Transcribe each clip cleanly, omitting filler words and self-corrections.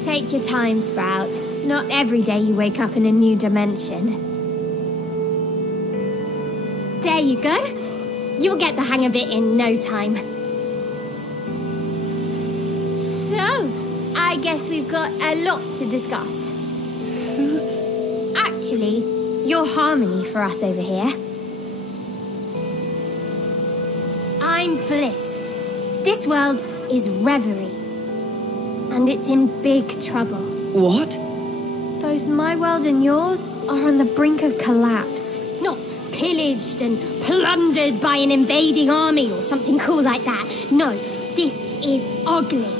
Take your time, Sprout. It's not every day you wake up in a new dimension. There you go. You'll get the hang of it in no time. So, I guess we've got a lot to discuss. Actually, you're Harmony for us over here. I'm Bliss. This world is Reverie. And it's in big trouble. What? Both my world and yours are on the brink of collapse. Not pillaged and plundered by an invading army or something cool like that. No, this is ugly.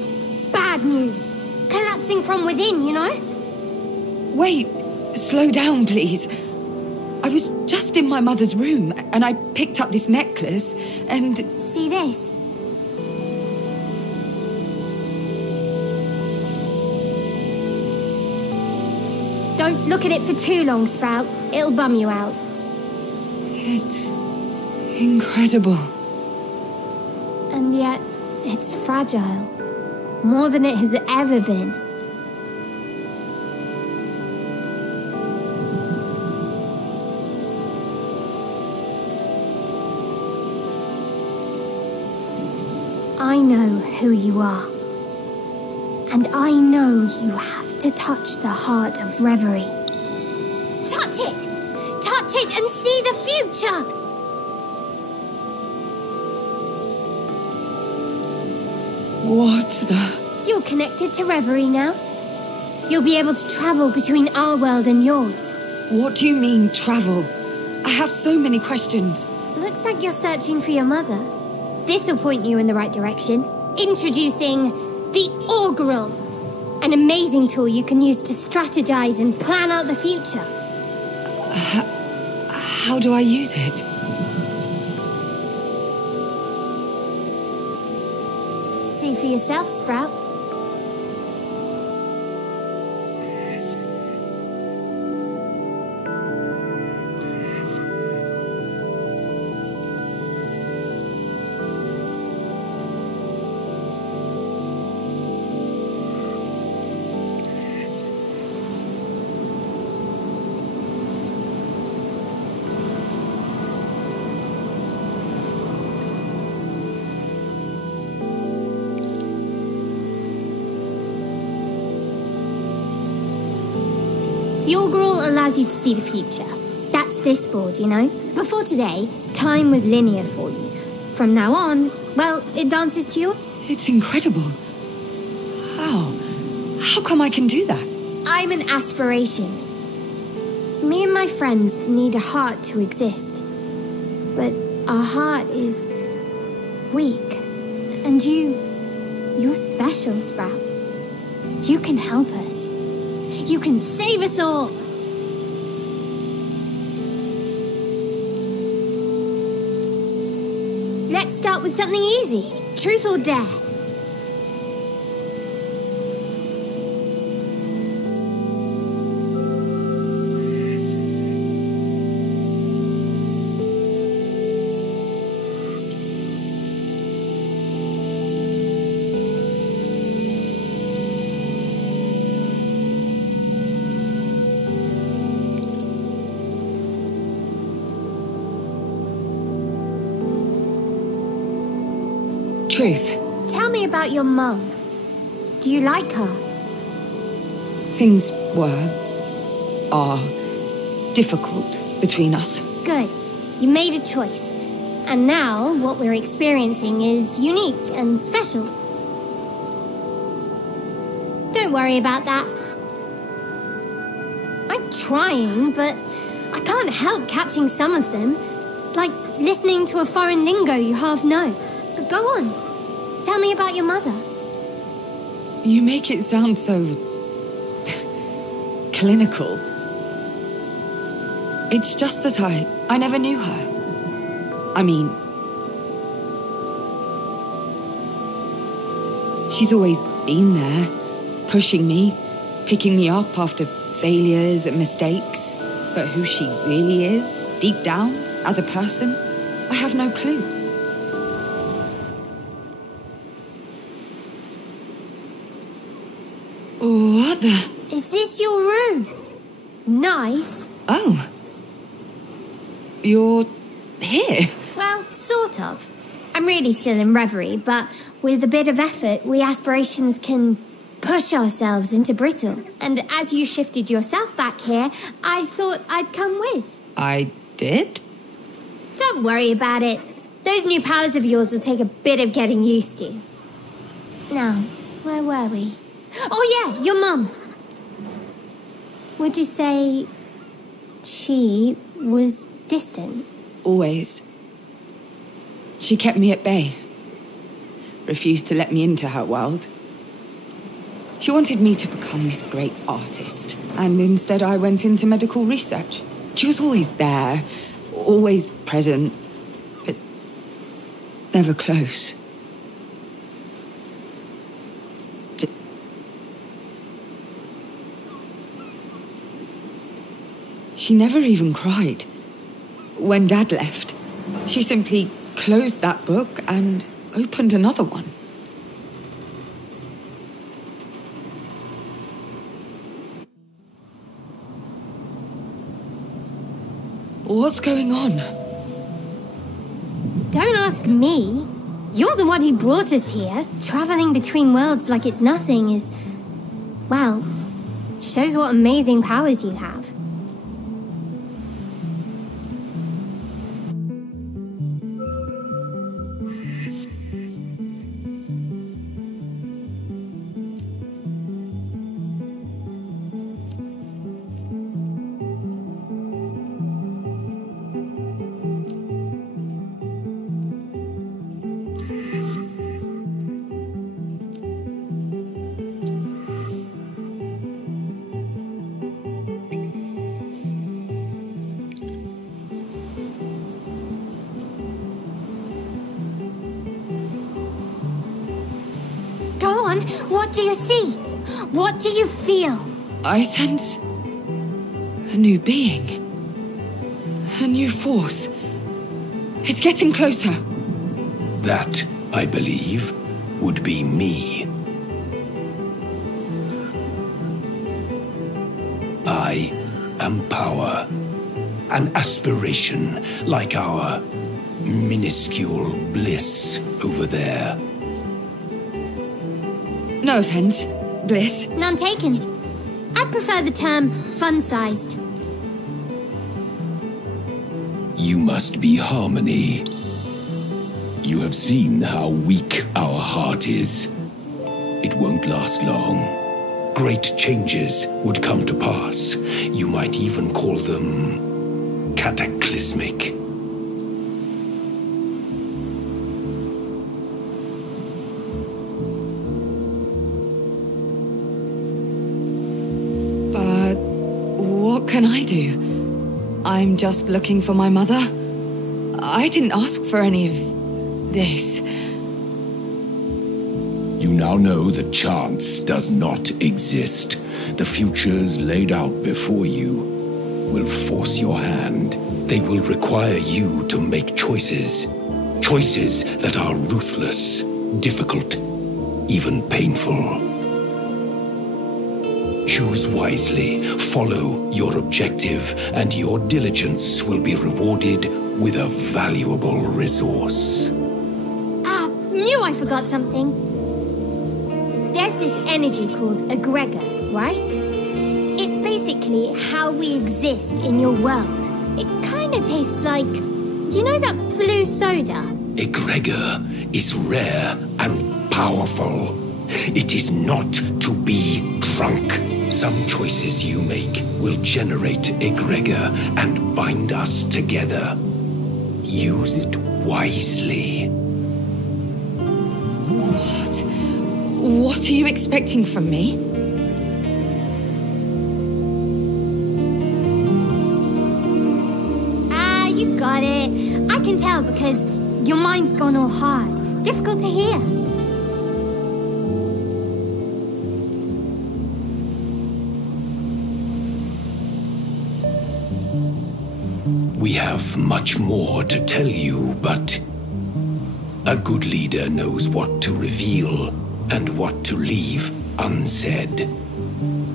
Bad news. Collapsing from within, you know? Wait, slow down, please. I was just in my mother's room and I picked up this necklace and... See this? Don't look at it for too long, Sprout. It'll bum you out. It's incredible. And yet, it's fragile. More than it has ever been. I know who you are. And I know you have to touch the heart of Reverie. Touch it! Touch it and see the future! What the... You're connected to Reverie now. You'll be able to travel between our world and yours. What do you mean, travel? I have so many questions. Looks like you're searching for your mother. This'll point you in the right direction. Introducing the Augural, an amazing tool you can use to strategize and plan out the future. How do I use it? See for yourself, Sprout. The Augural allows you to see the future. That's this board, you know? Before today, time was linear for you. From now on, well, it dances to your... It's incredible. How? How come I can do that? I'm an Aspiration. Me and my friends need a heart to exist. But our heart is weak. And you're special, Sprout. You can help us. You can save us all! Let's start with something easy. Truth or dare? Truth. Tell me about your mum. Do you like her? Things are difficult between us. Good. You made a choice. And now, what we're experiencing is unique and special. Don't worry about that. I'm trying, but I can't help catching some of them. Like listening to a foreign lingo you half know. But go on. Tell me about your mother. You make it sound so... clinical. It's just that I never knew her. I mean... she's always been there, pushing me, picking me up after failures and mistakes. But who she really is, deep down, as a person, I have no clue. What the... Is this your room? Nice. Oh. You're here? Well, sort of. I'm really still in Reverie, but with a bit of effort, we Aspirations can push ourselves into brittle. And as you shifted yourself back here, I thought I'd come with. I did? Don't worry about it. Those new powers of yours will take a bit of getting used to. Now, where were we? Oh yeah, your mum. Would you say she was distant? Always. She kept me at bay. Refused to let me into her world. She wanted me to become this great artist, and instead I went into medical research. She was always there, always present, but never close. She never even cried. When Dad left, she simply closed that book and opened another one. What's going on? Don't ask me. You're the one who brought us here. Traveling between worlds like it's nothing is... well, shows what amazing powers you have. What do you see? What do you feel? I sense a new being. A new force. It's getting closer. That, I believe, would be me. I am power. An aspiration like our minuscule Bliss over there. No offense, Bliss. None taken. I prefer the term fun-sized. You must be Harmony. You have seen how weak our heart is. It won't last long. Great changes would come to pass. You might even call them cataclysmic. What can I do? I'm just looking for my mother. I didn't ask for any of this. You now know that chance does not exist. The futures laid out before you will force your hand. They will require you to make choices. Choices that are ruthless, difficult, even painful. Choose wisely, follow your objective, and your diligence will be rewarded with a valuable resource. Knew I forgot something. There's this energy called egregor, right? It's basically how we exist in your world. It kinda tastes like, you know that blue soda? Egregor is rare and powerful. It is not to be drunk. Some choices you make will generate egregor and bind us together. Use it wisely. What? What are you expecting from me? You got it. I can tell because your mind's gone all hard. Difficult to hear. We have much more to tell you, but a good leader knows what to reveal and what to leave unsaid.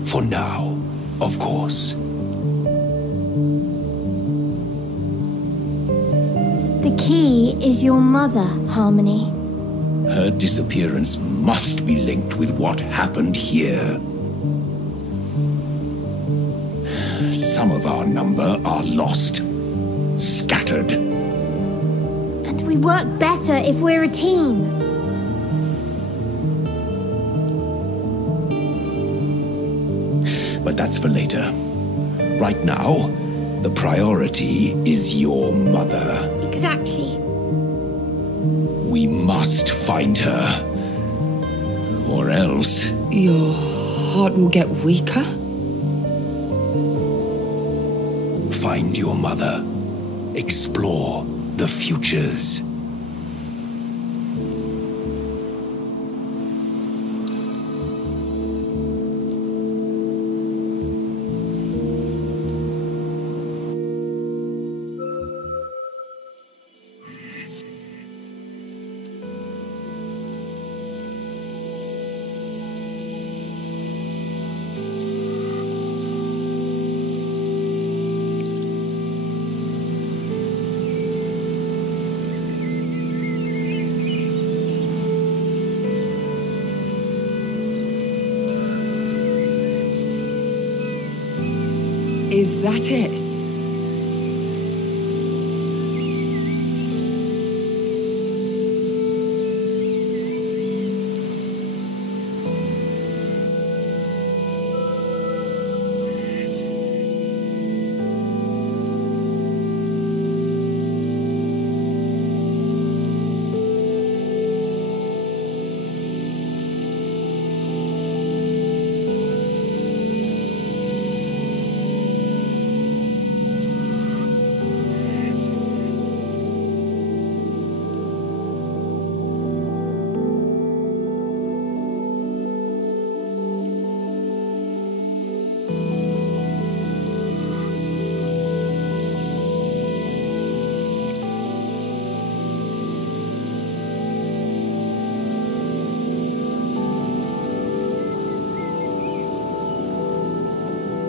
For now, of course. The key is your mother, Harmony. Her disappearance must be linked with what happened here. Some of our number are lost, scattered. And we work better if we're a team. But that's for later. Right now, the priority is your mother. Exactly. We must find her. Or else... Your heart will get weaker? Find your mother. Explore the futures. Is that it?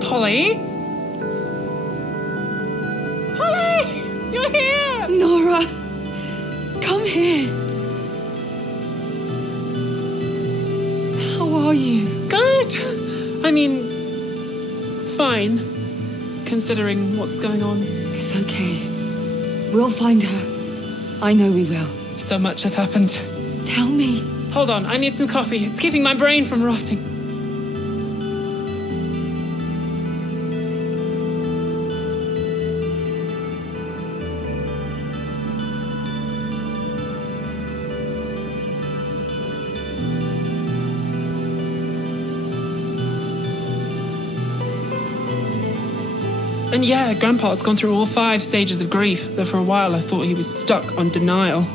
Polly? Polly! You're here! Nora! Come here! How are you? Good! I mean, fine, considering what's going on. It's okay. We'll find her. I know we will. So much has happened. Tell me. Hold on, I need some coffee. It's keeping my brain from rotting. And yeah, Grandpa's gone through all 5 stages of grief, though for a while I thought he was stuck on denial.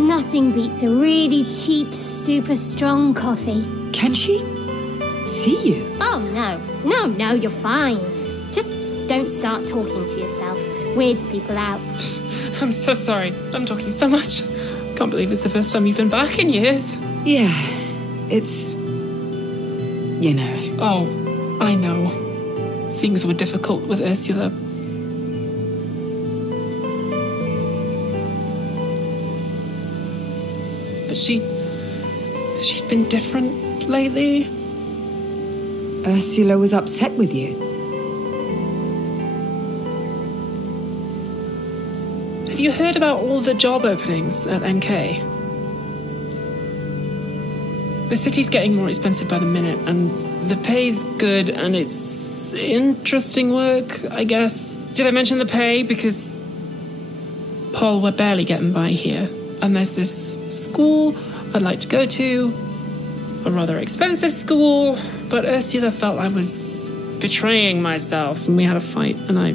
Nothing beats a really cheap, super strong coffee. Can she see you? Oh, no, you're fine. Just don't start talking to yourself. Weirds people out. I'm so sorry. I'm talking so much. Can't believe it's the first time you've been back in years. Yeah, it's... you know. Oh, I know. Things were difficult with Ursula. But she'd been different lately. Ursula was upset with you. Have you heard about all the job openings at MK? The city's getting more expensive by the minute, and the pay's good, and it's interesting work, I guess. Did I mention the pay? Because, Paul, we're barely getting by here. And there's this school I'd like to go to, a rather expensive school, but Ursula felt I was betraying myself, and we had a fight, and I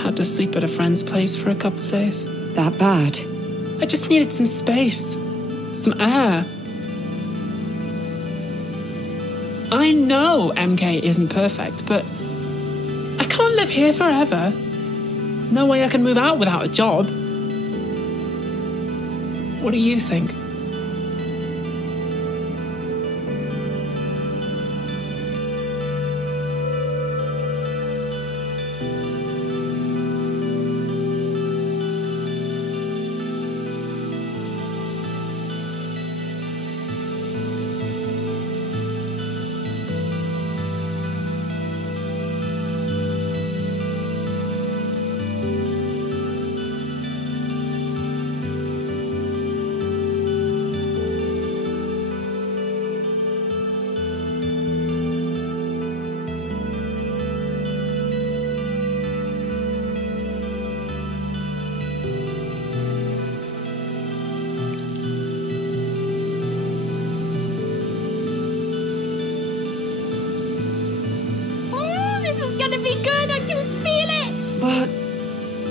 had to sleep at a friend's place for a couple of days. That bad? I just needed some space, some air. I know MK isn't perfect, but I can't live here forever. No way I can move out without a job. What do you think?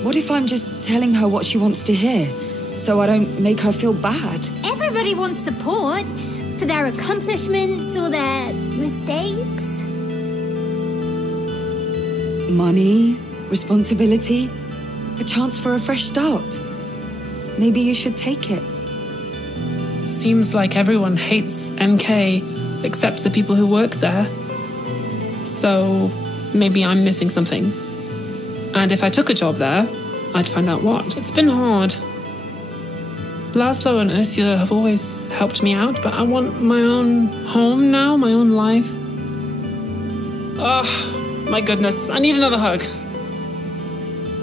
What if I'm just telling her what she wants to hear, so I don't make her feel bad? Everybody wants support for their accomplishments or their mistakes. Money, responsibility, a chance for a fresh start. Maybe you should take it. Seems like everyone hates MK except the people who work there. So maybe I'm missing something. And if I took a job there, I'd find out what. It's been hard. Laszlo and Ursula have always helped me out, but I want my own home now, my own life. Oh, my goodness, I need another hug.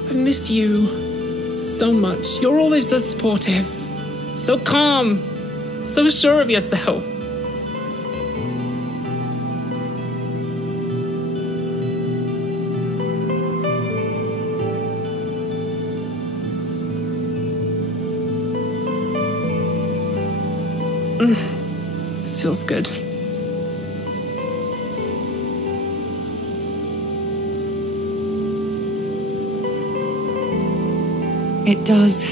I've missed you so much. You're always so supportive, so calm, so sure of yourself. This feels good. It does.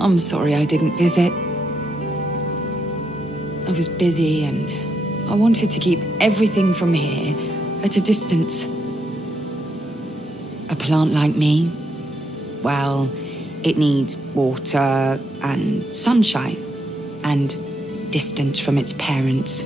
I'm sorry I didn't visit. I was busy and I wanted to keep everything from here at a distance. A plant like me, well, it needs water and sunshine and distance from its parents.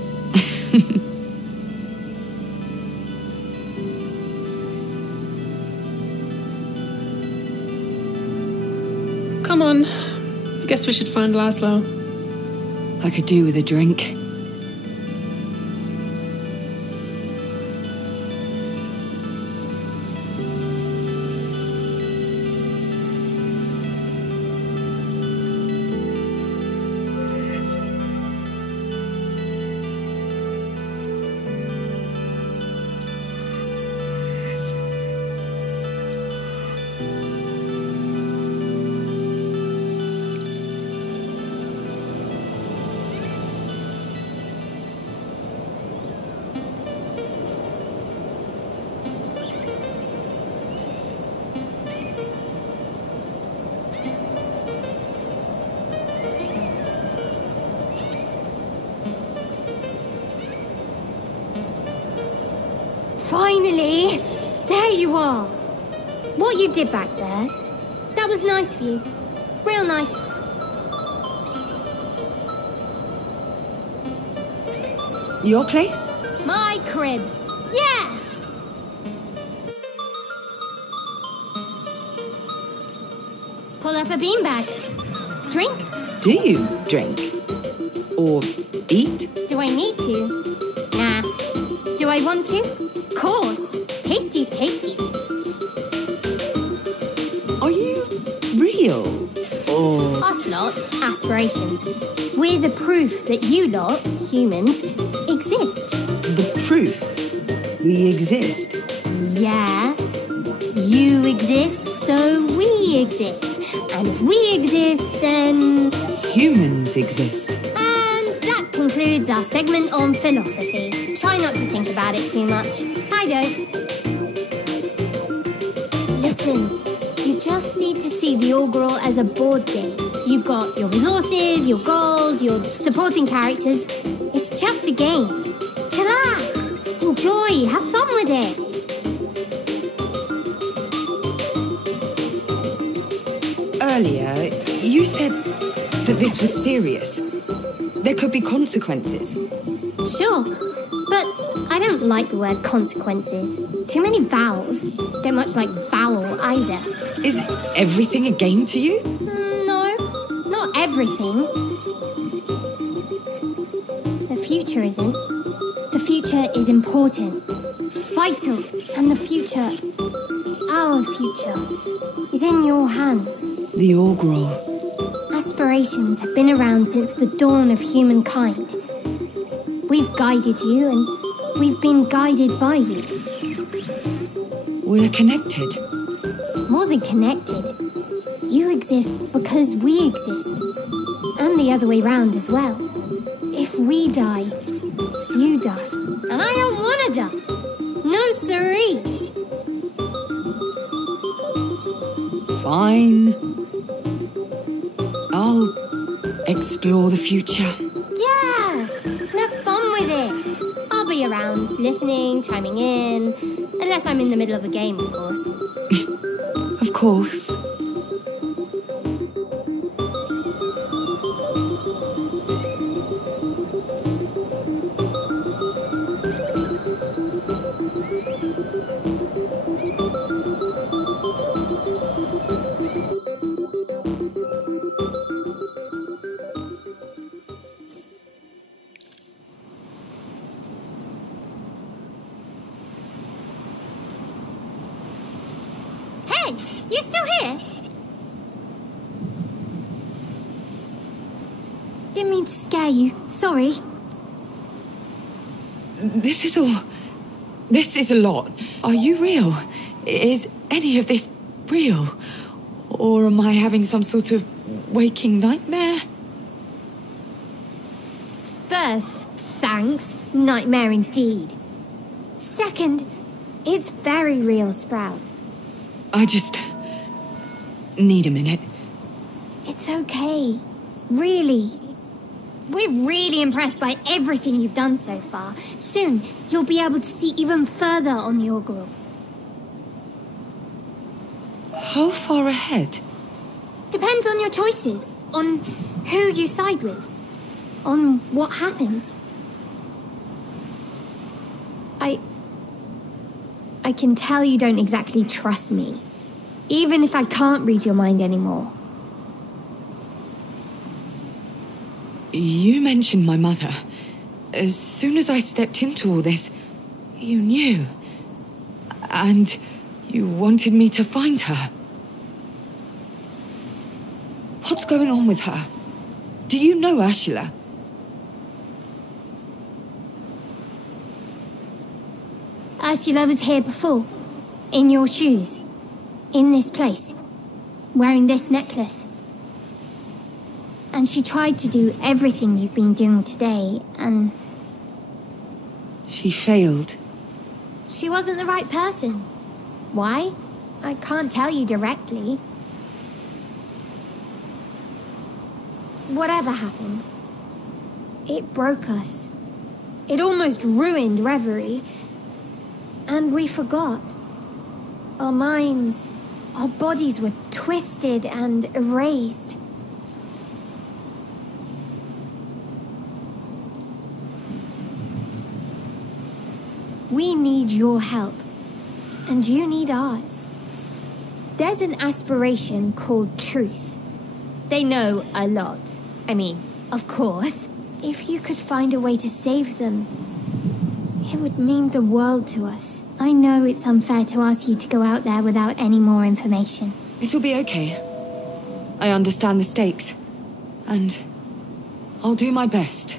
Come on. I guess we should find Laszlo. I could do with a drink. Finally! There you are! What you did back there, that was nice of you. Real nice. Your place? My crib. Yeah! Pull up a beanbag. Drink? Do you drink? Or eat? Do I need to? Nah. Do I want to? Course. Tasty's tasty. Are you real? Or... Us lot, Aspirations. We're the proof that you lot, humans, exist. The proof we exist? Yeah. You exist, so we exist. And if we exist, then... Humans exist. And that concludes our segment on philosophy. Try not to think about it too much. I don't. Listen, you just need to see the Augural as a board game. You've got your resources, your goals, your supporting characters. It's just a game. Chillax, enjoy, have fun with it. Earlier, you said that this was serious. There could be consequences. Sure, but I don't like the word consequences. Too many vowels. Don't much like vowel either. Is everything a game to you? No, not everything. The future isn't. The future is important, vital, and the future, our future, is in your hands. The Augural. Aspirations have been around since the dawn of humankind. We've guided you, and we've been guided by you. We're connected. More than connected. You exist because we exist. And the other way round as well. If we die, you die. And I don't want to die. No siree. Fine. I'll explore the future. Yeah, have fun with it. I'll be around, listening, chiming in. Unless I'm in the middle of a game, of course. Of course. Didn't mean to scare you. Sorry. This is a lot. Are you real? Is any of this real? Or am I having some sort of waking nightmare? First, thanks. Nightmare indeed. Second, it's very real, Sprout. I just need a minute. It's okay. Really. We're really impressed by everything you've done so far. Soon, you'll be able to see even further on the augural. How far ahead? Depends on your choices, on who you side with, on what happens. I can tell you don't exactly trust me, even if I can't read your mind anymore. You mentioned my mother. As soon as I stepped into all this, you knew. And you wanted me to find her. What's going on with her? Do you know Ursula? Ursula was here before, in your shoes, in this place, wearing this necklace. And she tried to do everything you've been doing today, and... She failed. She wasn't the right person. Why? I can't tell you directly. Whatever happened, it broke us. It almost ruined Reverie. And we forgot. Our minds, our bodies were twisted and erased. We need your help, and you need ours. There's an aspiration called truth. They know a lot. I mean, of course. If you could find a way to save them, it would mean the world to us. I know it's unfair to ask you to go out there without any more information. It'll be okay. I understand the stakes. And I'll do my best.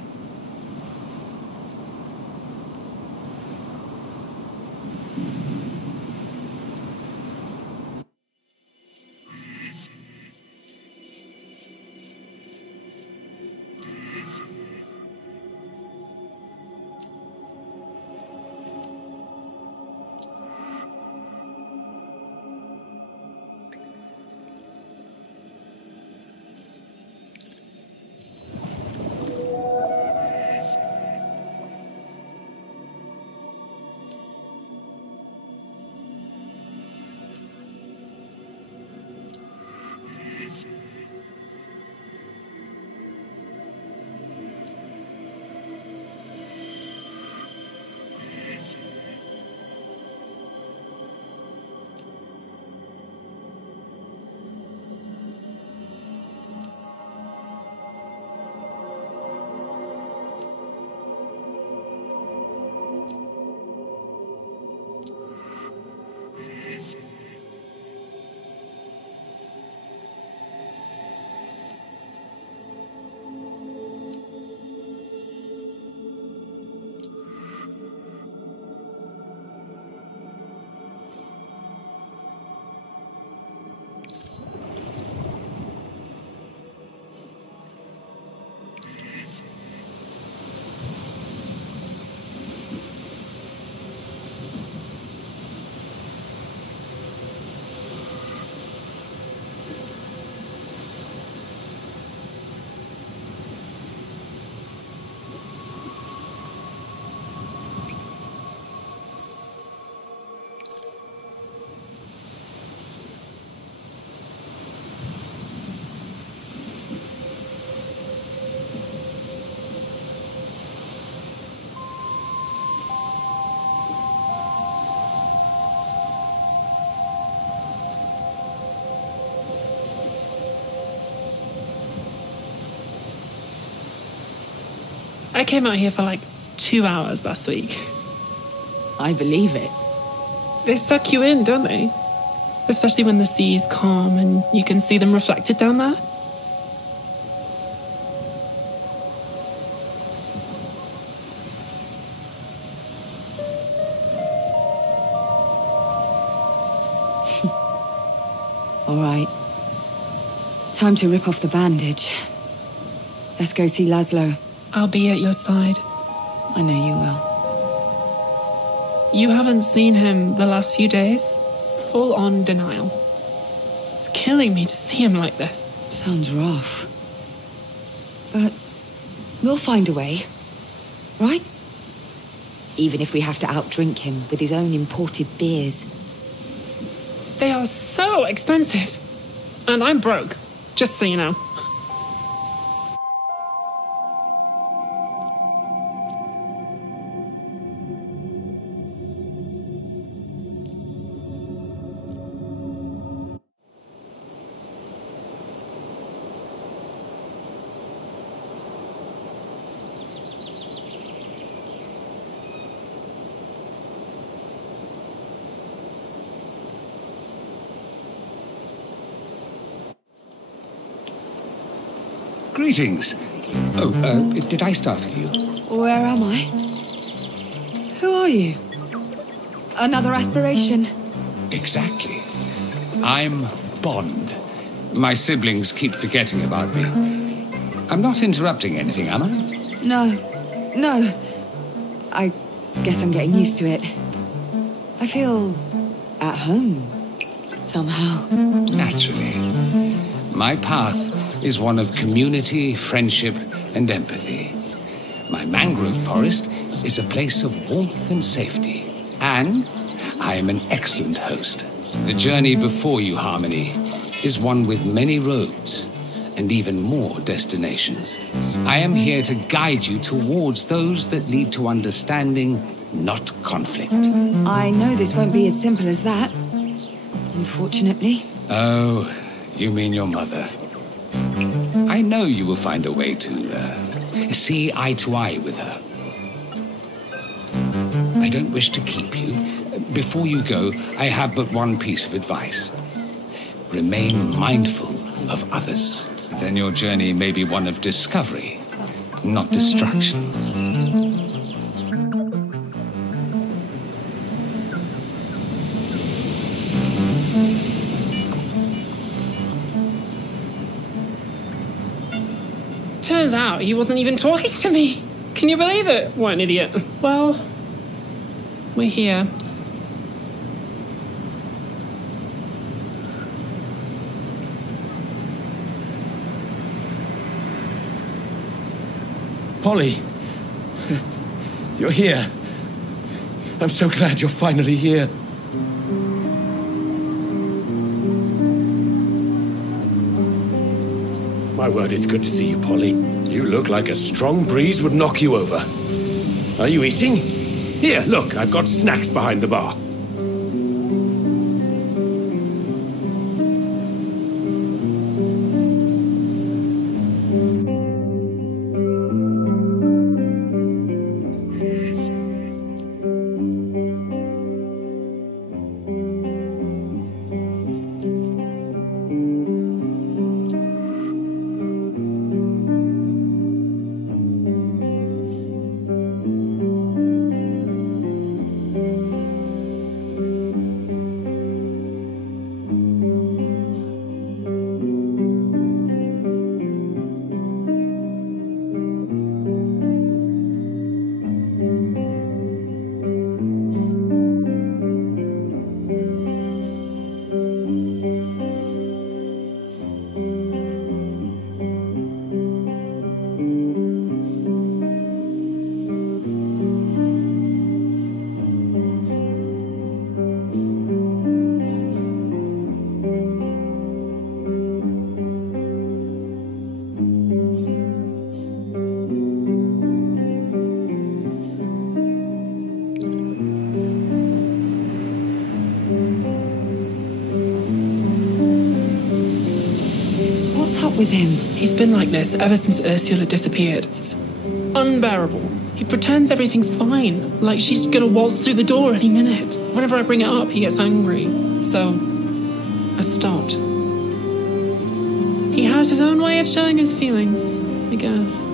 I came out here for like 2 hours last week. I believe it. They suck you in, don't they? Especially when the sea's calm and you can see them reflected down there. All right. Time to rip off the bandage. Let's go see Laszlo. I'll be at your side. I know you will. You haven't seen him the last few days? Full-on denial. It's killing me to see him like this. Sounds rough. But we'll find a way, right? Even if we have to outdrink him with his own imported beers. They are so expensive. And I'm broke, just so you know. Greetings. Oh, did I startle you? Where am I? Who are you? Another aspiration? Exactly. I'm Bond. My siblings keep forgetting about me. I'm not interrupting anything, am I? No. I guess I'm getting used to it. I feel at home, somehow. Naturally. My path is one of community, friendship, and empathy. My mangrove forest is a place of warmth and safety. And I am an excellent host. The journey before you, Harmony, is one with many roads and even more destinations. I am here to guide you towards those that lead to understanding, not conflict. I know this won't be as simple as that, unfortunately. Oh, you mean your mother. I know you will find a way to see eye to eye with her. I don't wish to keep you. Before you go, I have but one piece of advice. Remain mindful of others. Then your journey may be one of discovery, not destruction. Turns out he wasn't even talking to me. Can you believe it? What an idiot. Well, we're here. Polly, you're here. I'm so glad you're finally here. My word, it's good to see you, Polly. You look like a strong breeze would knock you over. Are you eating? Here, look, I've got snacks behind the bar. With him. He's been like this ever since Ursula disappeared. It's unbearable. He pretends everything's fine, like she's gonna waltz through the door any minute. Whenever I bring it up, he gets angry. So, I stopped. He has his own way of showing his feelings, I guess.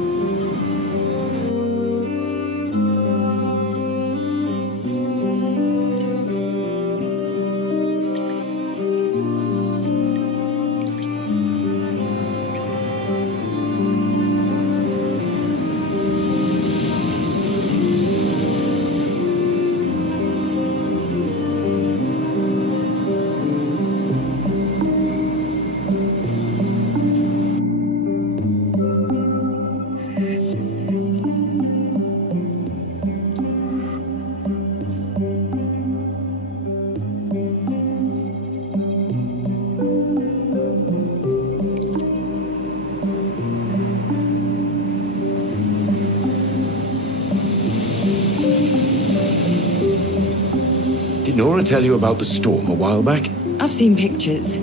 Nora tell you about the storm a while back? I've seen pictures.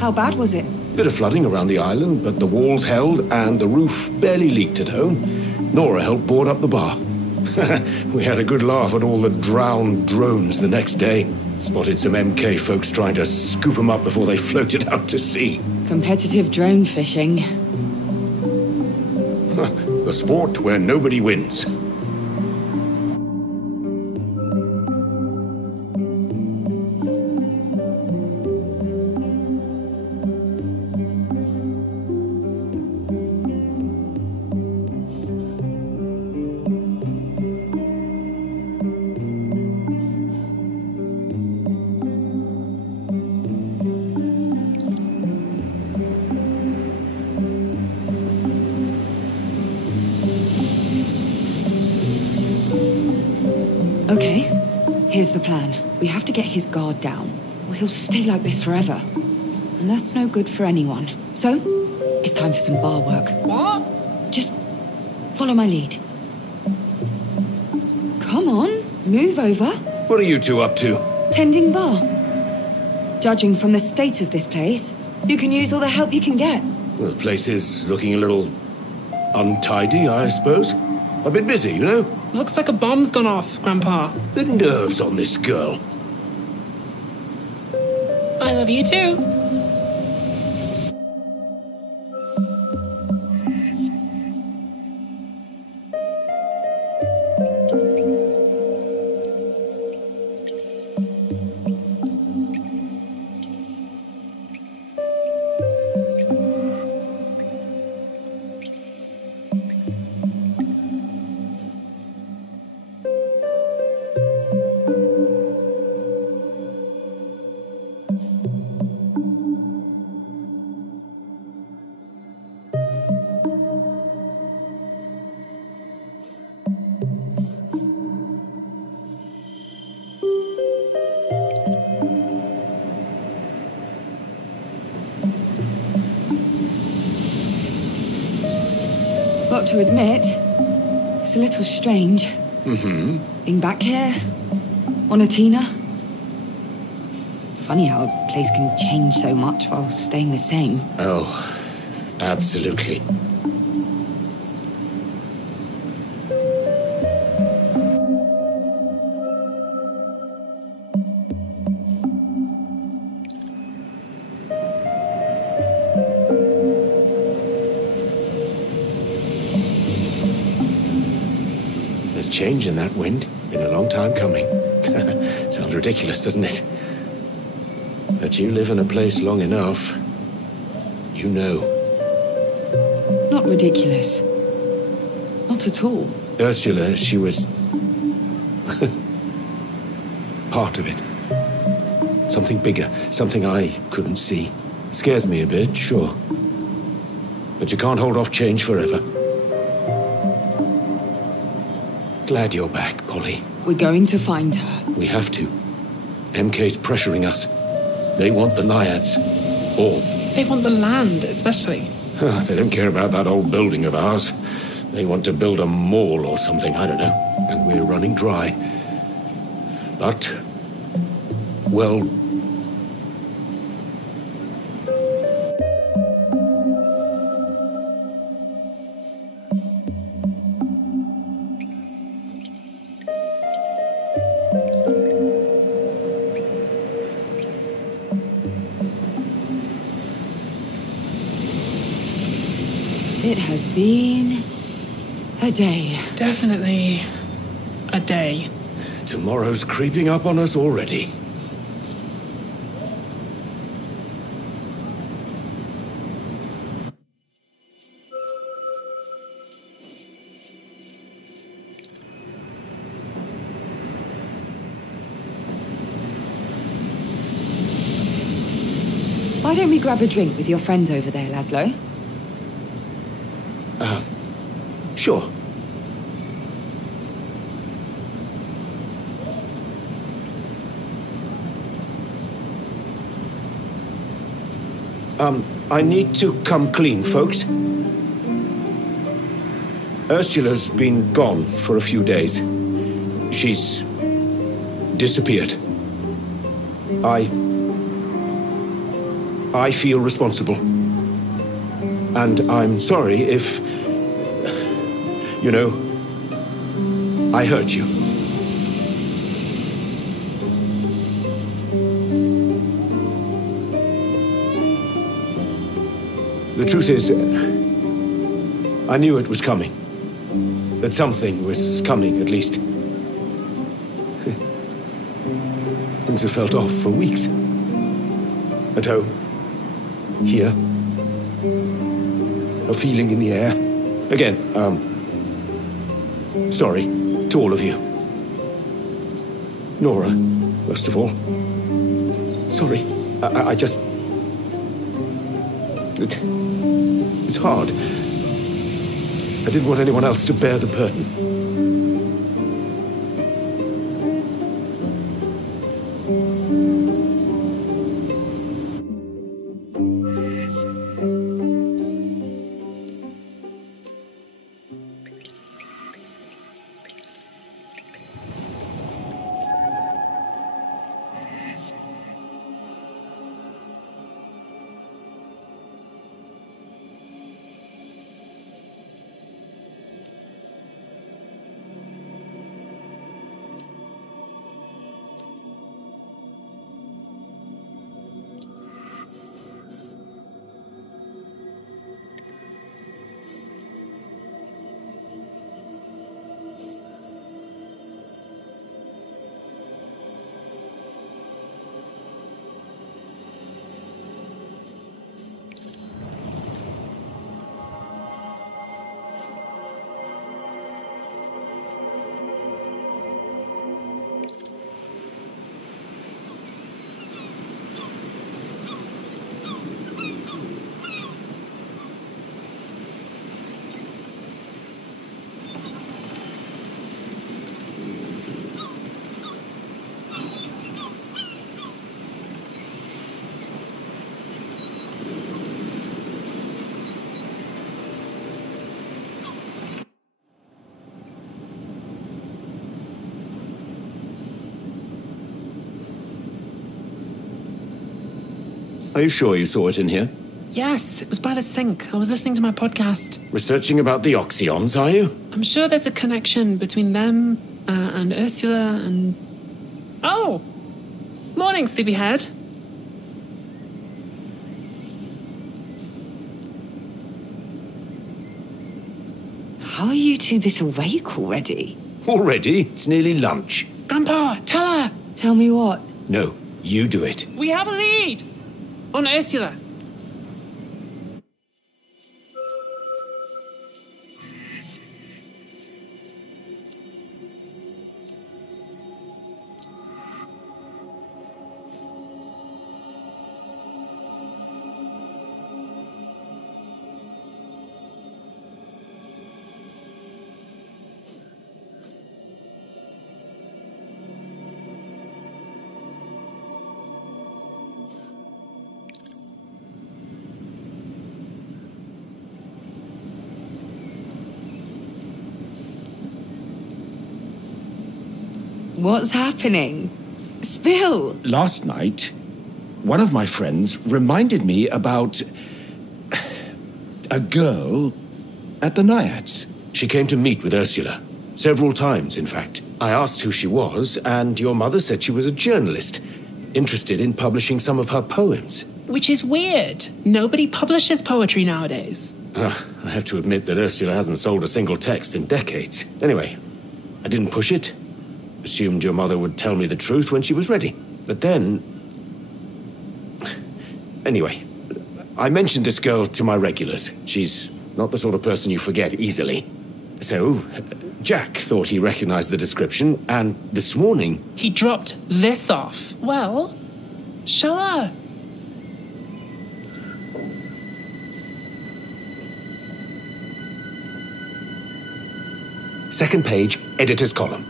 How bad was it? Bit of flooding around the island, but the walls held and the roof barely leaked at home. Nora helped board up the bar. We had a good laugh at all the drowned drones the next day. Spotted some MK folks trying to scoop them up before they floated out to sea. Competitive drone fishing. The sport where nobody wins. Okay, here's the plan. We have to get his guard down, or he'll stay like this forever. And that's no good for anyone. So, it's time for some bar work. What? Just follow my lead. Come on, move over. What are you two up to? Tending bar. Judging from the state of this place, you can use all the help you can get. Well, the place is looking a little untidy, I suppose. A bit busy, you know? Looks like a bomb's gone off, Grandpa. The nerves on this girl. I love you too. Got to admit, it's a little strange. Being back here, on a Tina. Funny how a place can change so much while staying the same. Oh, absolutely. There's change in that wind. Been a long time coming. Sounds ridiculous, doesn't it? But you live in a place long enough, you know. Not ridiculous. Not at all. Ursula, she was part of it. Something bigger, something I couldn't see. Scares me a bit, sure. But you can't hold off change forever. Glad you're back, Polly. We're going to find her. We have to. MK's pressuring us. They want the Naiads. All. They want the land, especially. They don't care about that old building of ours. They want to build a mall or something, I don't know. And we're running dry. But, well... It has been a day. Definitely a day. Tomorrow's creeping up on us already. Why don't we grab a drink with your friends over there, Laszlo? Sure. I need to come clean, folks. Ursula's been gone for a few days. She's disappeared. I feel responsible. And I'm sorry if, you know, I hurt you. The truth is, I knew it was coming. That something was coming, at least. Things have felt off for weeks. At home. Here. A feeling in the air. Again, sorry to all of you. Nora, first of all. Sorry. I just... It's hard. I didn't want anyone else to bear the burden. Are you sure you saw it in here? Yes, it was by the sink. I was listening to my podcast. Researching about the Oxyons, are you? I'm sure there's a connection between them and Ursula and... Oh! Morning, sleepyhead. How are you two this awake already? Already? It's nearly lunch. Grandpa, tell her! Tell me what? No, you do it. We have a lead! On Ursula. What's happening? Spill! Last night, one of my friends reminded me about a girl at the Naiads. She came to meet with Ursula. Several times, in fact. I asked who she was, and your mother said she was a journalist, interested in publishing some of her poems. Which is weird. Nobody publishes poetry nowadays. I have to admit that Ursula hasn't sold a single text in decades. Anyway, I didn't push it. Assumed your mother would tell me the truth when she was ready. But then... Anyway, I mentioned this girl to my regulars. She's not the sort of person you forget easily. So, Jack thought he recognized the description, and this morning... He dropped this off. Well, show her. Second page, editor's column.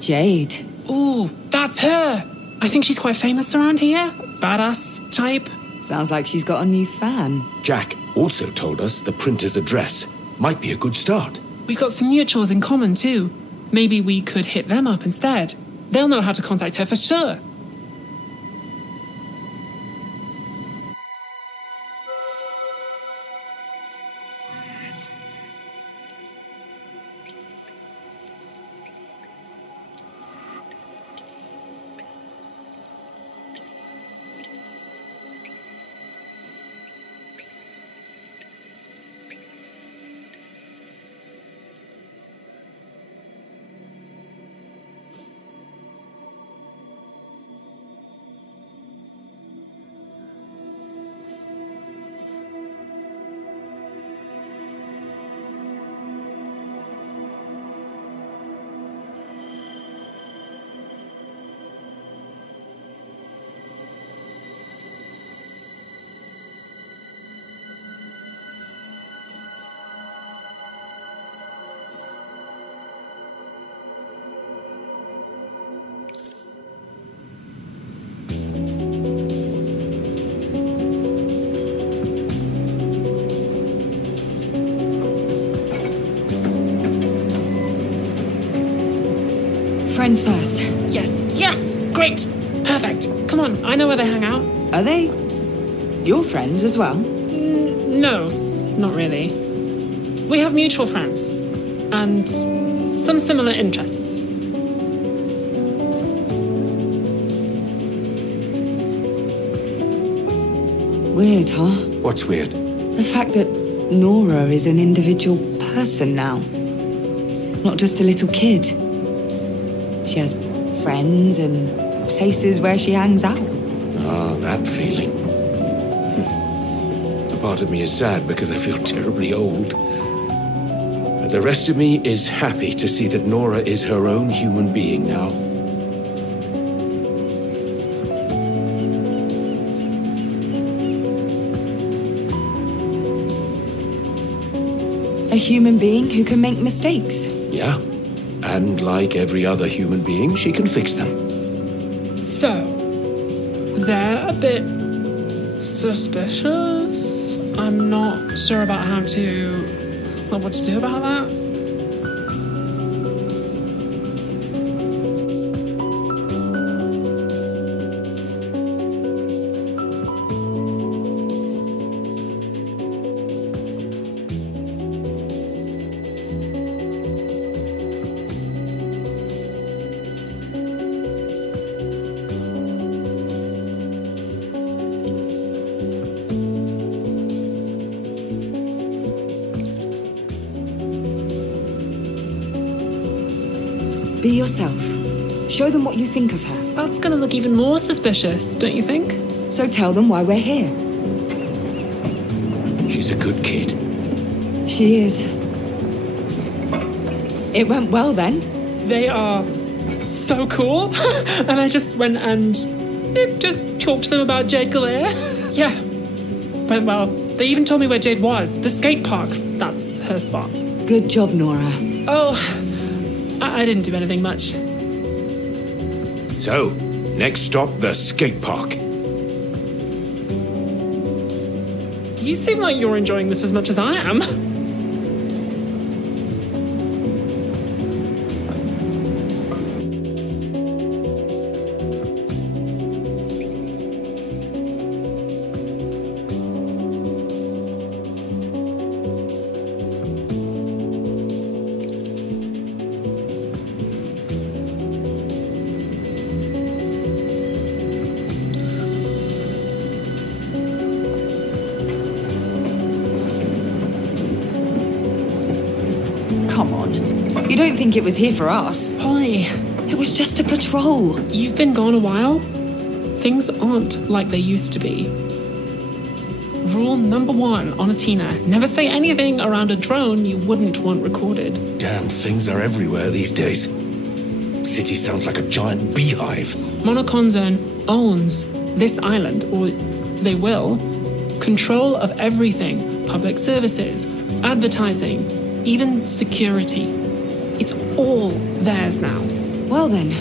Jade. Ooh, that's her. I think she's quite famous around here. Badass type. Sounds like she's got a new fan. Jack also told us the printer's address. Might be a good start. We've got some mutuals in common, too. Maybe we could hit them up instead. They'll know how to contact her for sure. Friends first. Yes, yes! Great! Perfect. Come on, I know where they hang out. Are they your friends as well? No, not really. We have mutual friends. And some similar interests. Weird, huh? What's weird? The fact that Nora is an individual person now. Not just a little kid. She has friends and places where she hangs out. Ah, that feeling. A part of me is sad because I feel terribly old. But the rest of me is happy to see that Nora is her own human being now. A human being who can make mistakes. Yeah. And like every other human being, she can fix them. So, they're a bit suspicious. I'm not sure about what to do about that. Be yourself. Show them what you think of her. That's gonna look even more suspicious, don't you think? So tell them why we're here. She's a good kid. She is. It went well then. They are so cool. And I just went and just talked to them about Jade Galea. Yeah, went well. They even told me where Jade was. The skate park. That's her spot. Good job, Nora. Oh, I didn't do anything much. So, next stop, the skate park. You seem like you're enjoying this as much as I am. Come on. You don't think it was here for us? Polly, It was just a patrol. you've been gone a while. Things aren't like they used to be. Rule number 1 on a Tina. Never say anything around a drone you wouldn't want recorded. Damn, things are everywhere these days. City sounds like a giant beehive. Monocon Zone owns this island, or they will. Control of everything. Public services, advertising, even security. It's all theirs now. Well then,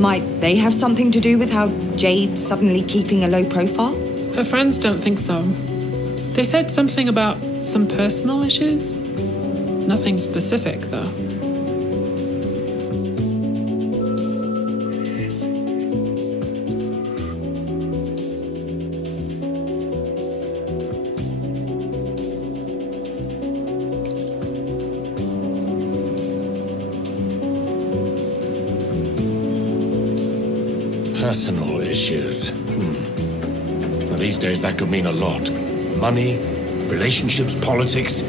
might they have something to do with how Jade's suddenly keeping a low profile? Her friends don't think so. They said something about some personal issues. Nothing specific, though. Personal issues. Well, these days that could mean a lot. Money, relationships, politics.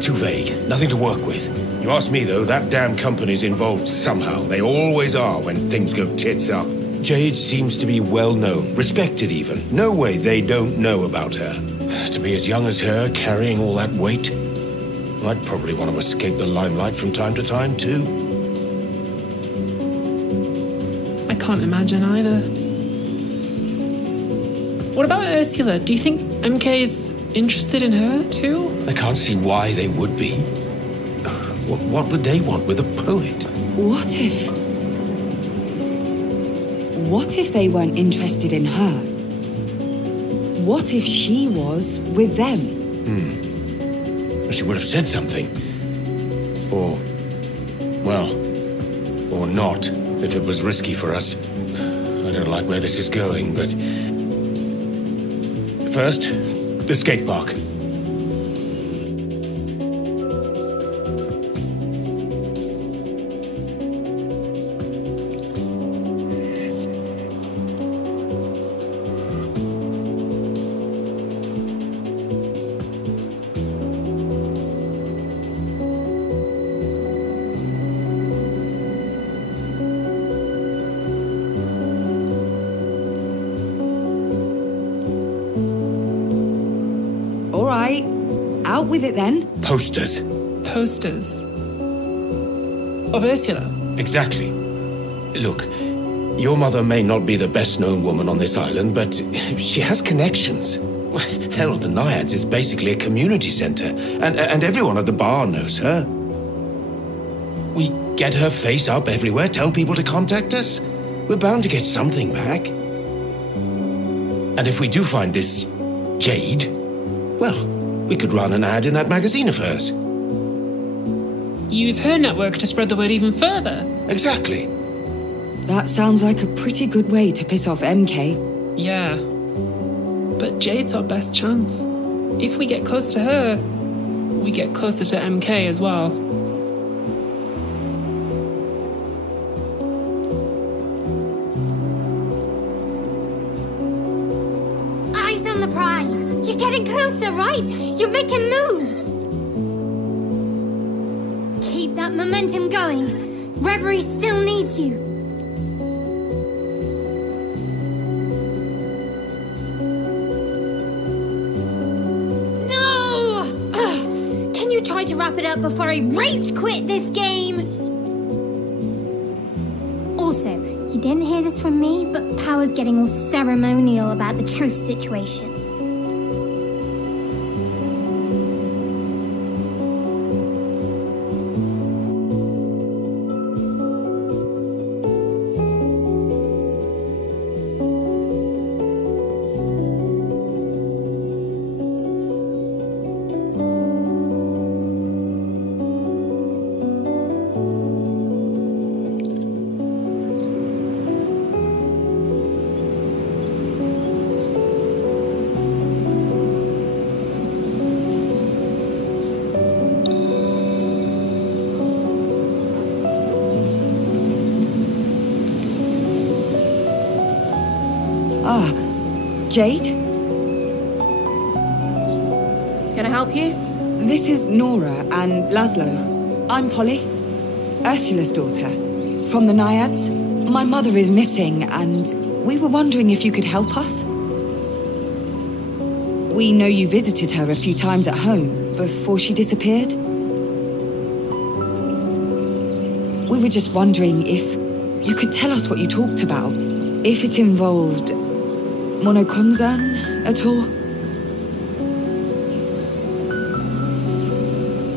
Too vague. Nothing to work with. You ask me, though, that damn company's involved somehow. They always are when things go tits up. Jade seems to be well known, respected even. No way they don't know about her. To be as young as her, carrying all that weight, I'd probably want to escape the limelight from time to time, too. I can't imagine either. What about Ursula? Do you think MK is interested in her, too? I can't see why they would be. What would they want with a poet? What if they weren't interested in her? What if she was with them? She would have said something. Or not, if it was risky for us. I don't like where this is going, but... First, the skate park. Out with it then. Posters. Posters? Of Ursula? Exactly. Look, your mother may not be the best-known woman on this island, but she has connections. Hell, the Naiads is basically a community center, and everyone at the bar knows her. We get her face up everywhere, tell people to contact us. We're bound to get something back. And if we do find this Jade, well, we could run an ad in that magazine of hers. Use her network to spread the word even further. Exactly. That sounds like a pretty good way to piss off MK. Yeah. But Jade's our best chance. If we get close to her, we get closer to MK as well. Eyes on the prize. You're getting closer, right? You're making moves. Keep that momentum going. Reverie still needs you. No! Ugh. Can you try to wrap it up before I rage quit this game? Also, you didn't hear this from me, but Power's getting all ceremonial about the truth situation. Jade? Can I help you? This is Nora and Laszlo. I'm Polly, Ursula's daughter. From the Naiads. My mother is missing, and we were wondering if you could help us. We know you visited her a few times at home before she disappeared. We were just wondering if you could tell us what you talked about. If it involved Monokonzan at all?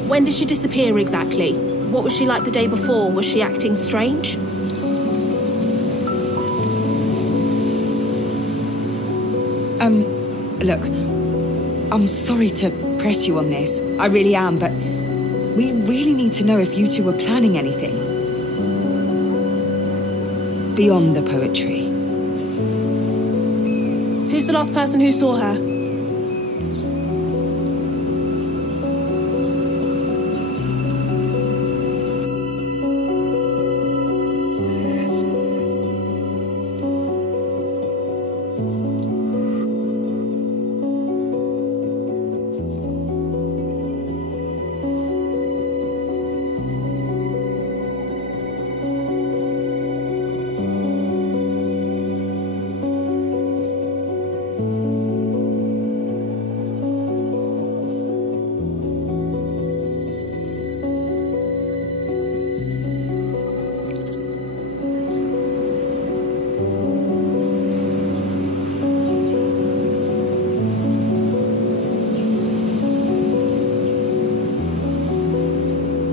When did she disappear exactly? What was she like the day before? Was she acting strange? Look, I'm sorry to press you on this. I really am, but We really need to know if you two were planning anything. Beyond the poetry. Who's the last person who saw her?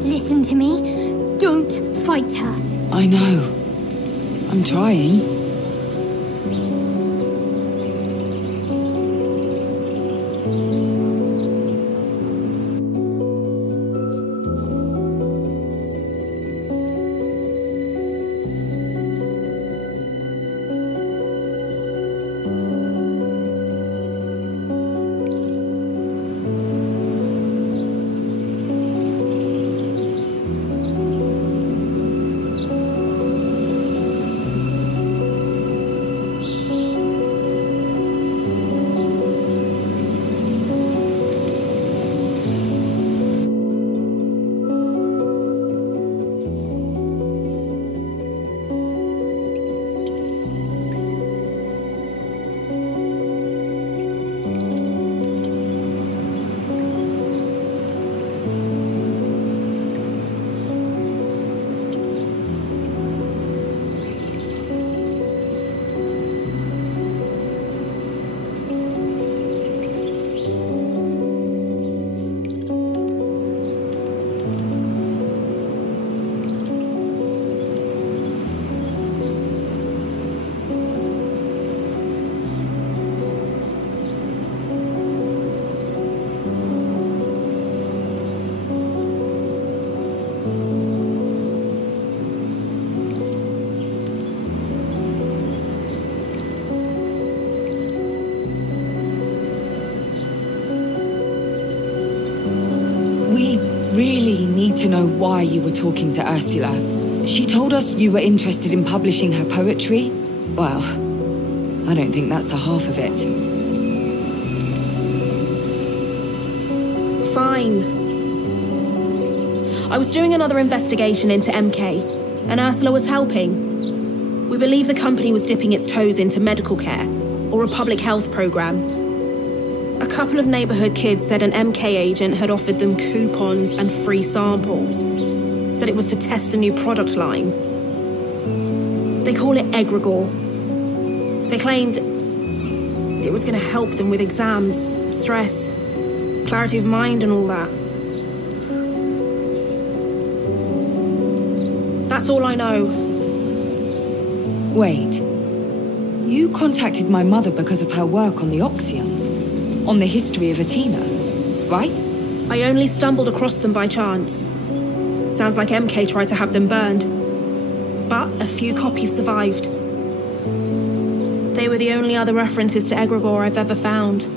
Listen to me. Don't fight her. I know. I'm trying. Really need to know why you were talking to Ursula. She told us you were interested in publishing her poetry. Well, I don't think that's the half of it. Fine. I was doing another investigation into MK, and Ursula was helping. We believe the company was dipping its toes into medical care, or a public health program. A couple of neighborhood kids said an MK agent had offered them coupons and free samples. Said it was to test a new product line. They call it egregore. They claimed it was going to help them with exams, stress, clarity of mind and all that. That's all I know. Wait. You contacted my mother because of her work on the Oxyons? On the history of Atina, right? I only stumbled across them by chance. Sounds like MK tried to have them burned. But a few copies survived. They were the only other references to egregore I've ever found.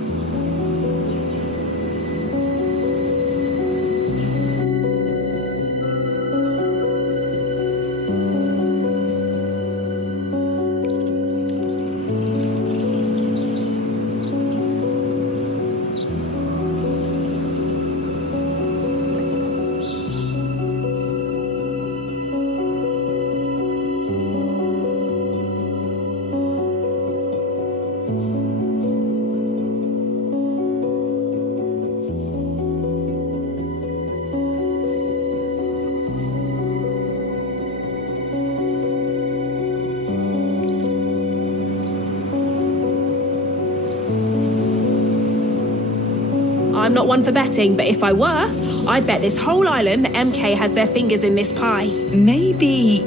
I'm not one for betting, but if I were, I'd bet this whole island that MK has their fingers in this pie. Maybe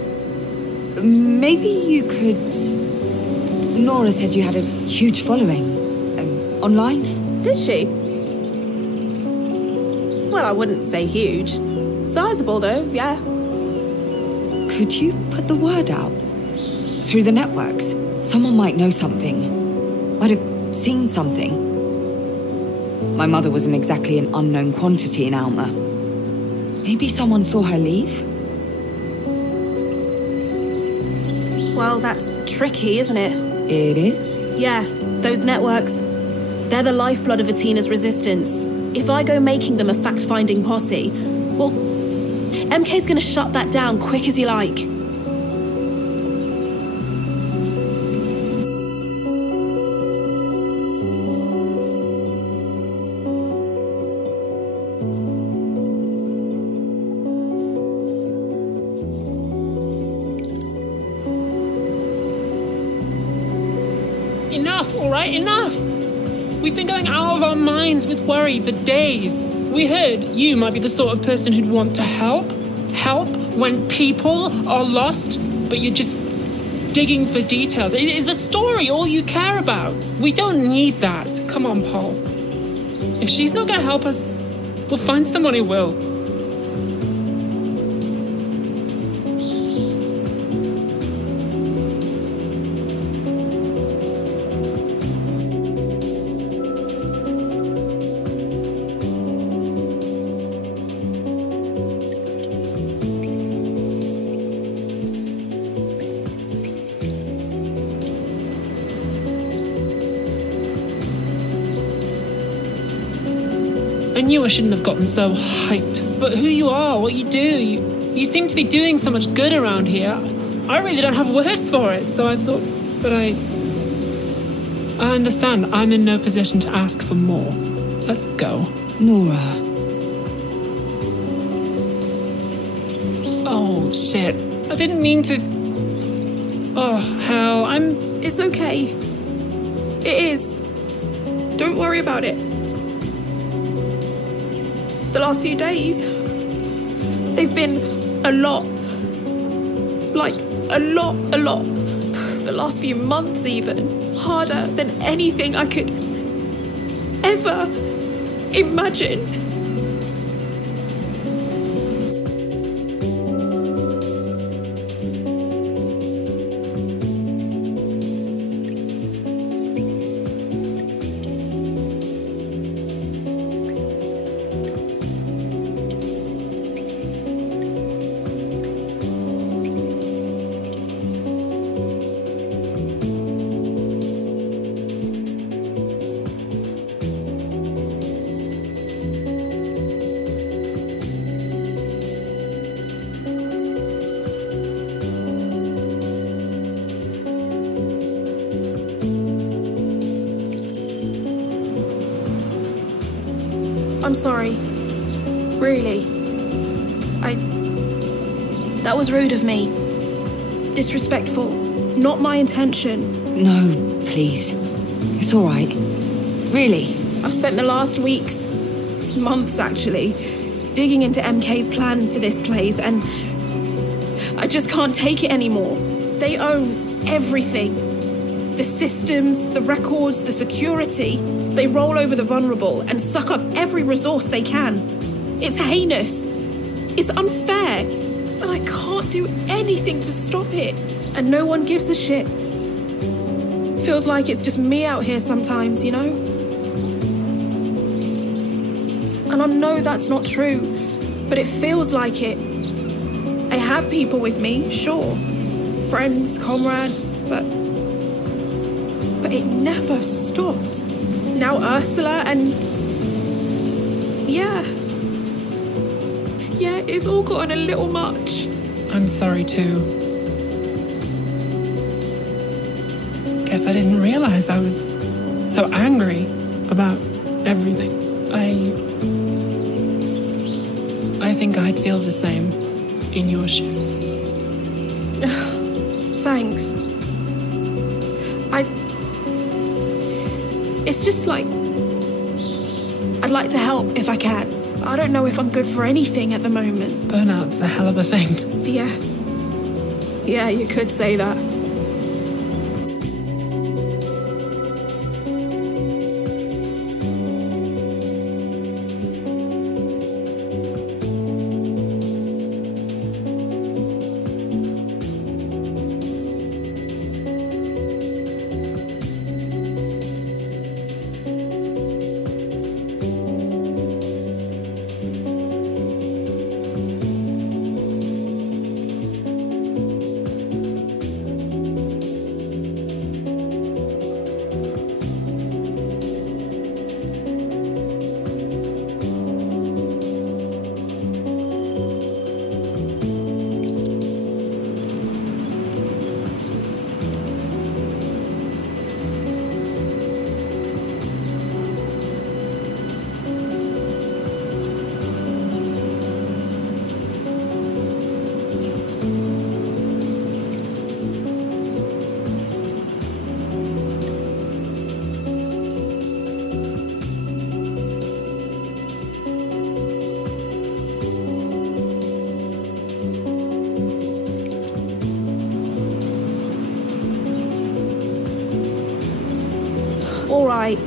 you could... Nora said you had a huge following. Online? Did she? Well, I wouldn't say huge. Sizable, though, yeah. Could you put the word out? Through the networks? Someone might know something. Might have seen something. My mother wasn't exactly an unknown quantity in Alma. Maybe someone saw her leave? Well, that's tricky, isn't it? It is? Yeah, those networks. They're the lifeblood of Atina's resistance. If I go making them a fact-finding posse, well, MK's gonna shut that down quick as you like. Enough, all right, enough! We've been going out of our minds with worry for days. We heard you might be the sort of person who'd want to help. Help when people are lost, but you're just digging for details. Is the story all you care about? We don't need that. Come on, Paul. If she's not going to help us, we'll find someone who will. I knew I shouldn't have gotten so hyped. But who you are, what you do, you seem to be doing so much good around here. I really don't have words for it, so I thought, but I understand. I'm in no position to ask for more. Let's go. Nora. Oh, shit. I didn't mean to... Oh, hell, It's okay. It is. Don't worry about it. The last few days, they've been a lot. Like, a lot. The last few months, even. Harder than anything I could ever imagine. I'm sorry. Really. That was rude of me. Disrespectful. Not my intention. No, please. It's all right. Really. I've spent the last weeks, months actually, digging into MK's plan for this place, and I just can't take it anymore. They own everything. The systems, the records, the security. They roll over the vulnerable and suck up every resource they can. It's heinous. It's unfair. And I can't do anything to stop it. And no one gives a shit. Feels like it's just me out here sometimes, you know? And I know that's not true, but it feels like it. I have people with me, sure. Friends, comrades, but it never stops. Now Ursula and... Yeah, it's all gotten a little much. I'm sorry too. Guess I didn't realize I was so angry about everything. I think I'd feel the same in your shoes. Thanks. It's just like... I'd like to help if I can. I don't know if I'm good for anything at the moment. Burnout's a hell of a thing. Yeah, you could say that. All right.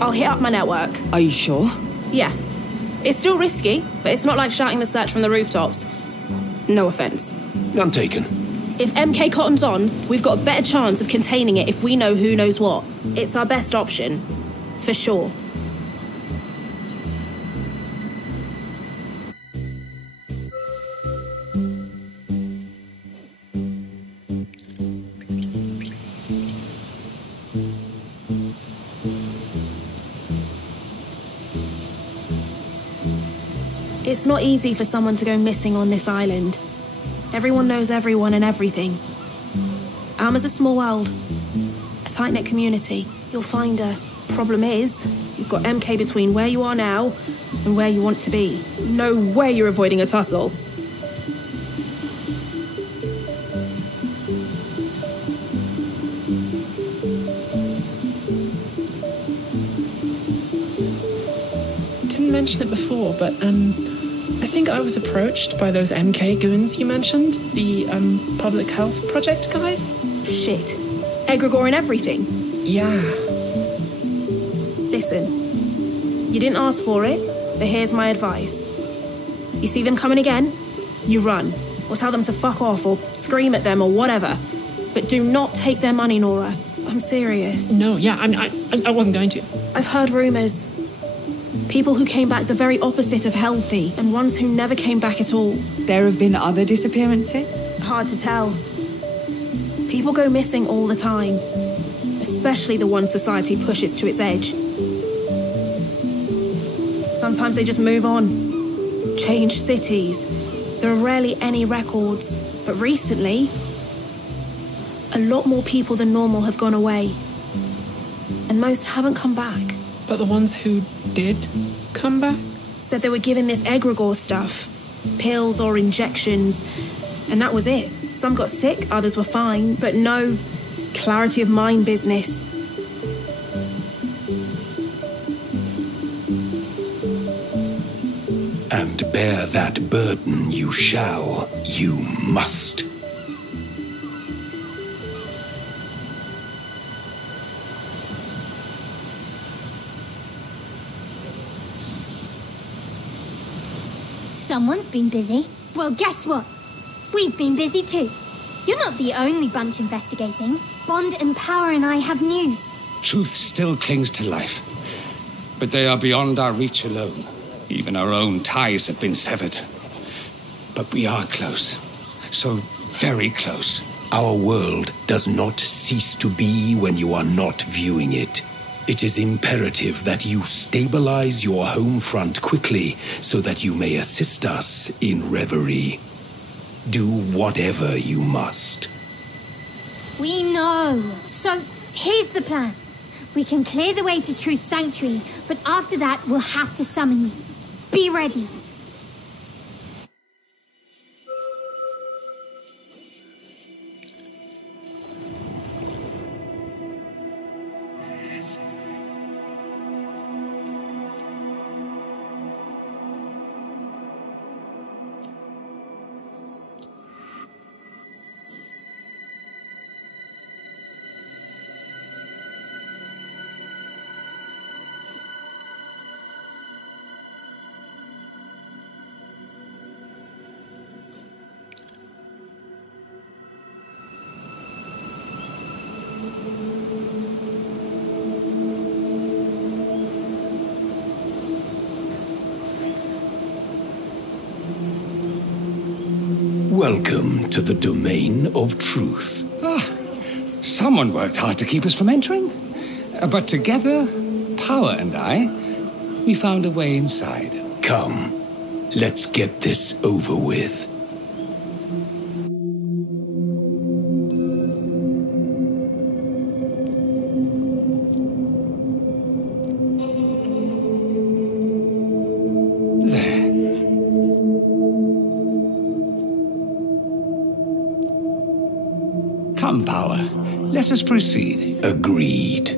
I'll hit up my network. Are you sure? Yeah. It's still risky, but it's not like shouting the search from the rooftops. No offense. None taken. If MK Cotton's on, we've got a better chance of containing it if we know who knows what. It's our best option. For sure. It's not easy for someone to go missing on this island. Everyone knows everyone and everything. Alma's a small world, a tight-knit community. You'll find her. Problem is, you've got MK between where you are now and where you want to be. No way you're avoiding a tussle. Didn't mention it before, but I think I was approached by those MK goons you mentioned, the public health project guys. Shit. Egregore and everything. Yeah. Listen, you didn't ask for it, but here's my advice. You see them coming again? You run, or tell them to fuck off, or scream at them, or whatever. But do not take their money, Nora. I'm serious. No, yeah, I wasn't going to. I've heard rumours. People who came back the very opposite of healthy, and ones who never came back at all. There have been other disappearances? Hard to tell. People go missing all the time, especially the ones society pushes to its edge. Sometimes they just move on, change cities. There are rarely any records, but recently, a lot more people than normal have gone away, and most haven't come back. But the ones who did come back? Said they were given this egregore stuff, pills or injections, and that was it. Some got sick, others were fine, but no clarity of mind business. And bear that burden you shall, you must. Someone's been busy. Well, guess what? We've been busy too. You're not the only bunch investigating. Bond and Power and I have news. Truth still clings to life, but they are beyond our reach alone. Even our own ties have been severed. But we are close. So very close. Our world does not cease to be when you are not viewing it. It is imperative that you stabilize your home front quickly so that you may assist us in Reverie. Do whatever you must. We know. So, here's the plan. We can clear the way to Truth Sanctuary, but after that, we'll have to summon you. Be ready. Welcome to the domain of truth. Someone worked hard to keep us from entering. But together, Power and I, we found a way inside. Come, let's get this over with. Come, Power. Let us proceed. Agreed.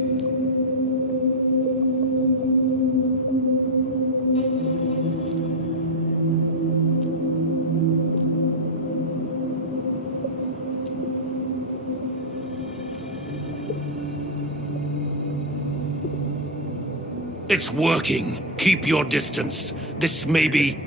It's working. Keep your distance. This may be...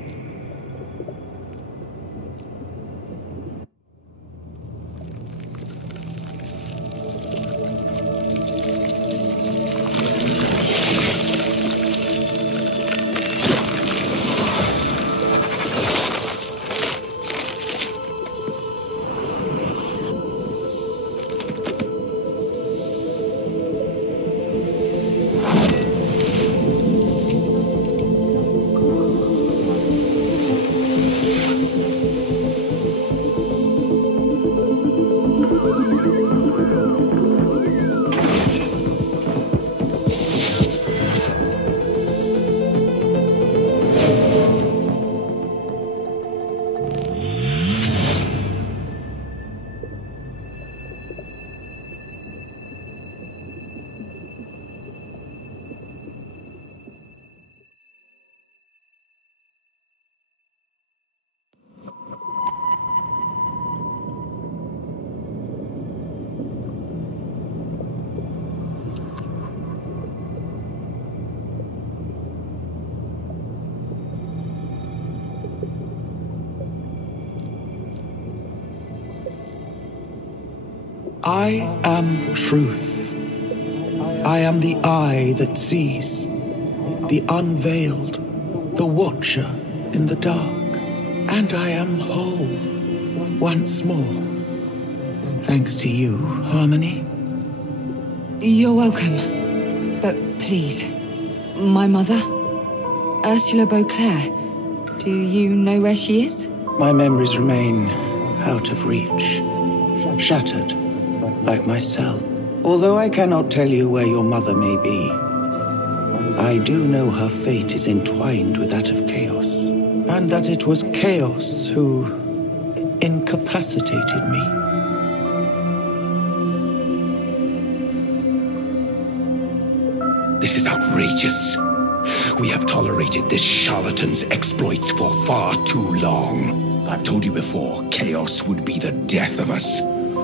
I am truth. I am the eye that sees, the unveiled, the watcher in the dark. And I am whole once more. Thanks to you, Harmony. You're welcome. But please, my mother, Ursula Beauclair, do you know where she is? My memories remain out of reach, shattered, like my cell. Although I cannot tell you where your mother may be, I do know her fate is entwined with that of Chaos, and that it was Chaos who incapacitated me. This is outrageous. We have tolerated this charlatan's exploits for far too long. I've told you before, Chaos would be the death of us.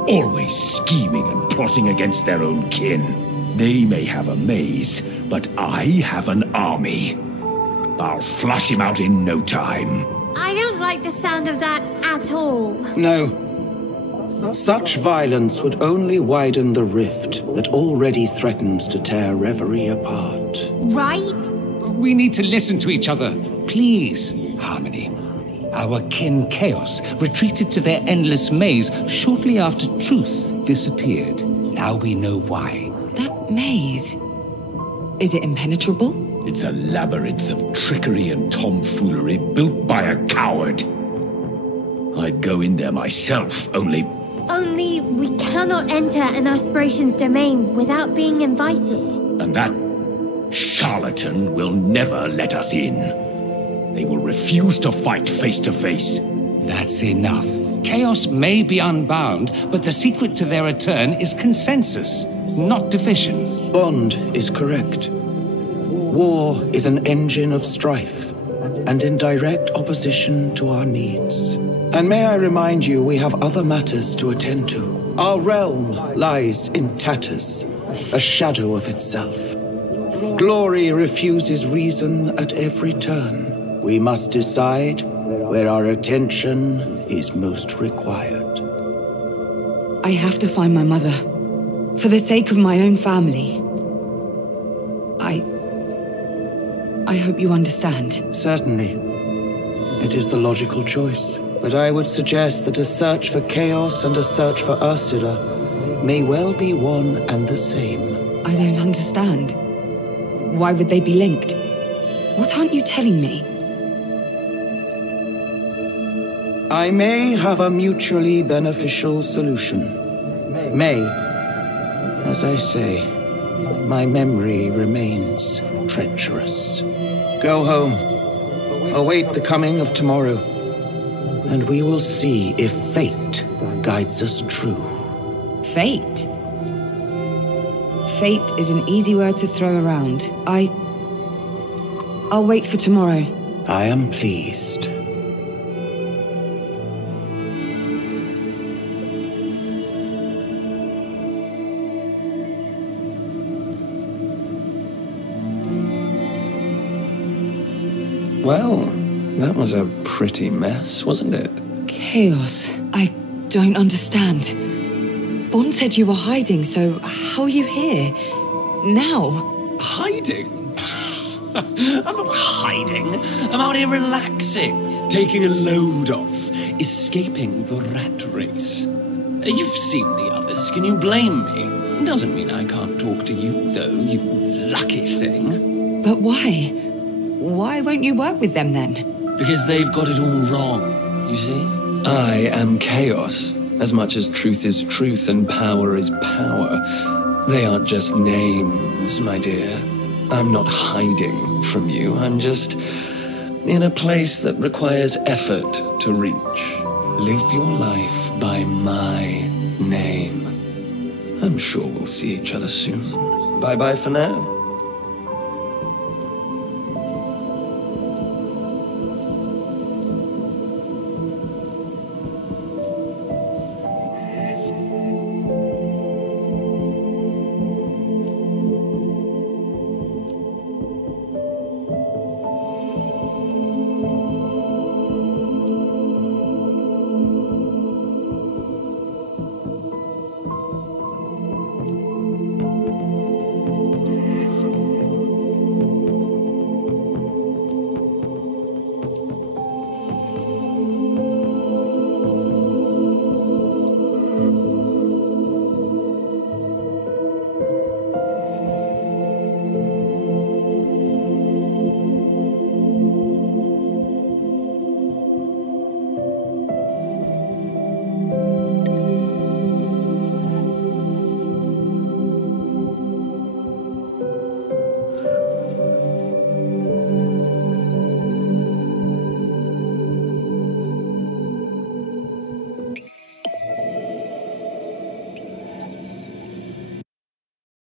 Always scheming and plotting against their own kin. They may have a maze, but I have an army. I'll flush him out in no time. I don't like the sound of that at all. No. Such violence would only widen the rift that already threatens to tear Reverie apart. Right? We need to listen to each other. Please, Harmony. Our kin Chaos retreated to their endless maze shortly after Truth disappeared. Now we know why. That maze? Is it impenetrable? It's a labyrinth of trickery and tomfoolery built by a coward. I'd go in there myself, only Only we cannot enter an Aspiration's domain without being invited. And that charlatan will never let us in. They will refuse to fight face to face. That's enough. Chaos may be unbound, but the secret to their return is consensus, not division. Bond is correct. War is an engine of strife, and in direct opposition to our needs. And may I remind you, we have other matters to attend to. Our realm lies in tatters, a shadow of itself. Glory refuses reason at every turn. We must decide where our attention is most required. I have to find my mother. For the sake of my own family. I hope you understand. Certainly. It is the logical choice. But I would suggest that a search for Chaos and a search for Ursula may well be one and the same. I don't understand. Why would they be linked? What aren't you telling me? I may have a mutually beneficial solution. May. As I say, my memory remains treacherous. Go home. Await the coming of tomorrow, and we will see if fate guides us true. Fate? Fate is an easy word to throw around. I'll wait for tomorrow. I am pleased. Well, that was a pretty mess, wasn't it? Chaos. I don't understand. Bond said you were hiding, so how are you here? Now? Hiding? I'm not hiding. I'm out here relaxing, taking a load off, escaping the rat race. You've seen the others. Can you blame me? Doesn't mean I can't talk to you, though, you lucky thing. But why? Why won't you work with them then? Because they've got it all wrong, you see? I am chaos, as much as truth is truth and power is power. They aren't just names, my dear. I'm not hiding from you. I'm just in a place that requires effort to reach. Live your life by my name. I'm sure we'll see each other soon. Bye-bye for now.